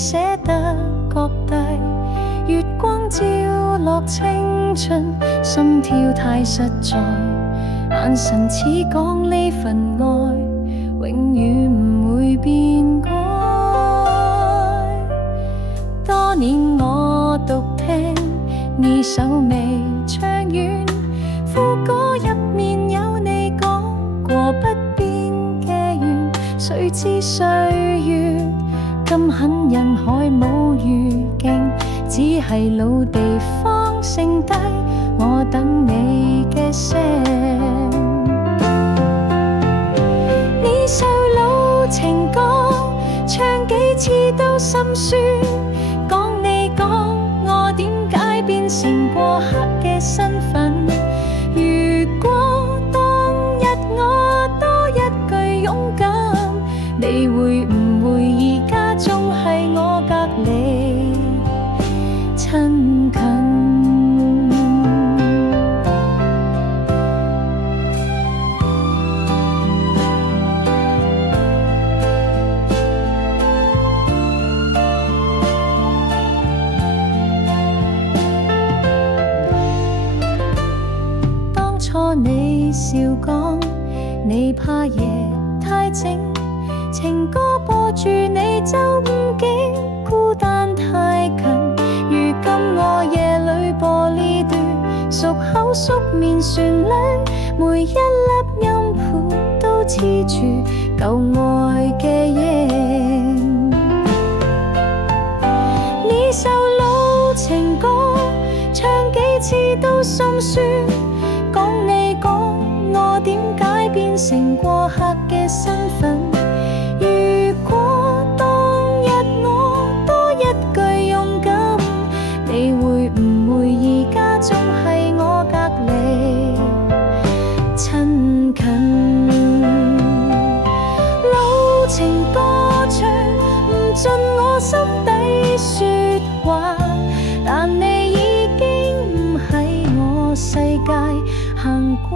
捨得割低，月光照落青春，心跳太實在，眼神似講呢份愛永遠唔會變改。多年我獨聽你首微唱遠，副歌入面有你講過不變嘅願，誰知歲月咁狠，人海冇預警，只係老地方剩低我等你嘅聲。呢首老情歌唱幾次都心酸，講你講我點解變成過客嘅身份。如果當日我多一句勇敢，你會唔會而家仲係我隔離親近？當初你笑講你怕夜太靜，情歌播住你就誤境，孤單太近。如今我夜裏播呢段熟口熟面旋律，每一粒音符都黐住舊愛嘅影。呢首老情歌唱幾次都心酸，講你講我點解變成過客嘅身份。如果當日我多一句勇敢，你會唔會而家仲係我隔離親近？老情歌唱唔盡我心底說話，但你已經唔喺我世界行過。